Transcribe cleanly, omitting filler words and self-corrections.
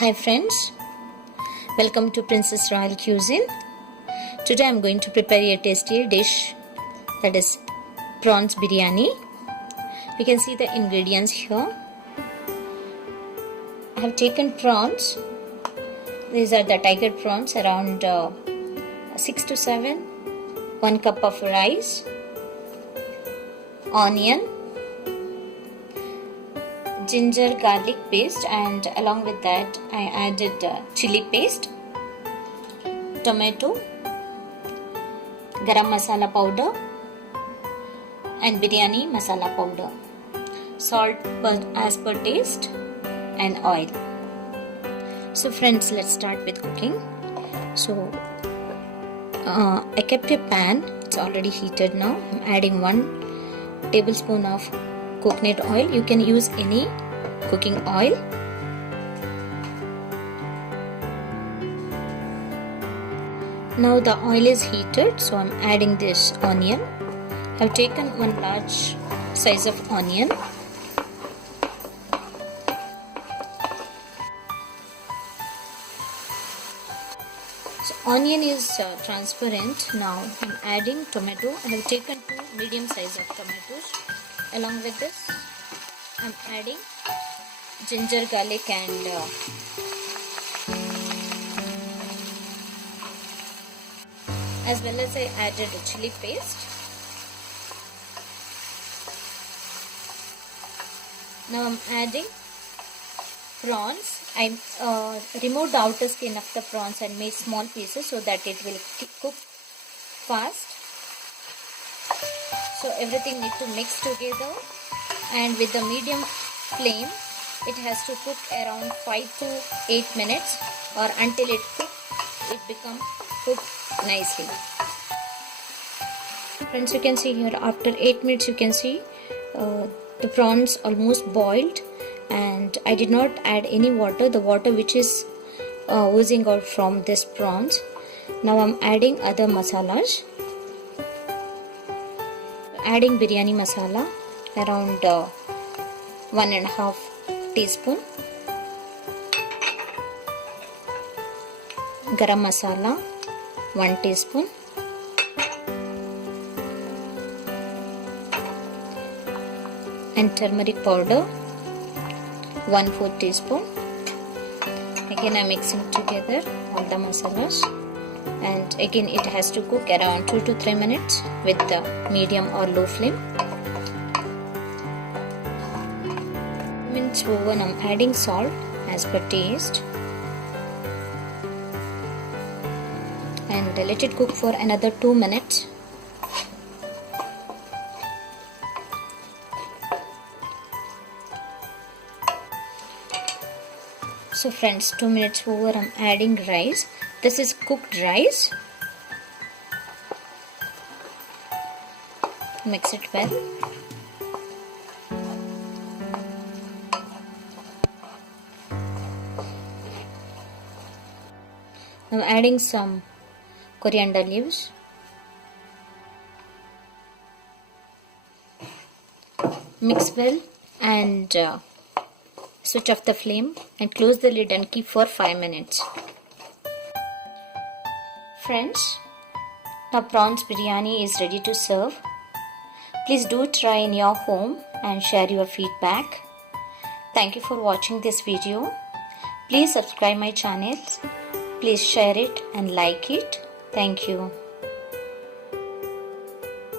Hi friends, welcome to Princess Royal Cuisine. Today I am going to prepare a tasty dish, that is prawns biryani. You can see the ingredients here. I have taken prawns. These are the tiger prawns, around 6 to 7. 1 cup of rice, onion, ginger garlic paste, and along with that I added chili paste, tomato, garam masala powder and biryani masala powder, salt as per taste, and oil. So friends, let's start with cooking. So I kept a pan, it's already heated now. I'm adding 1 tablespoon of coconut oil. You can use any cooking oil. Now the oil is heated, so I'm adding this onion. I've taken 1 large size of onion. So onion is transparent. Now I'm adding tomato. I have taken 2 medium size of tomatoes. Along with this, I'm adding ginger, garlic, and as well as I added a chili paste. Now I'm adding prawns. I removed the outer skin of the prawns and made small pieces so that it will cook fast. So everything needs to mix together, and with the medium flame it has to cook around 5 to 8 minutes, or until it becomes cooked nicely. Friends, you can see here after 8 minutes you can see the prawns almost boiled, and I did not add any water, the water which is oozing out from this prawns. Now I'm adding other masalas. Adding biryani masala, around 1.5 teaspoon, garam masala 1 teaspoon, and turmeric powder 1/4 teaspoon. Again I'm mixing together all the masalas, and again it has to cook around 2 to 3 minutes with the medium or low flame. Minutes over, I'm adding salt as per taste, and let it cook for another 2 minutes. So friends, 2 minutes over, I'm adding rice. This is cooked rice. Mix it well. I'm adding some coriander leaves. Mix well and switch off the flame and close the lid and keep for 5 minutes. Friends, now prawns biryani is ready to serve. Please do try in your home and share your feedback. Thank you for watching this video. Please subscribe my channel. Please share it and like it. Thank you.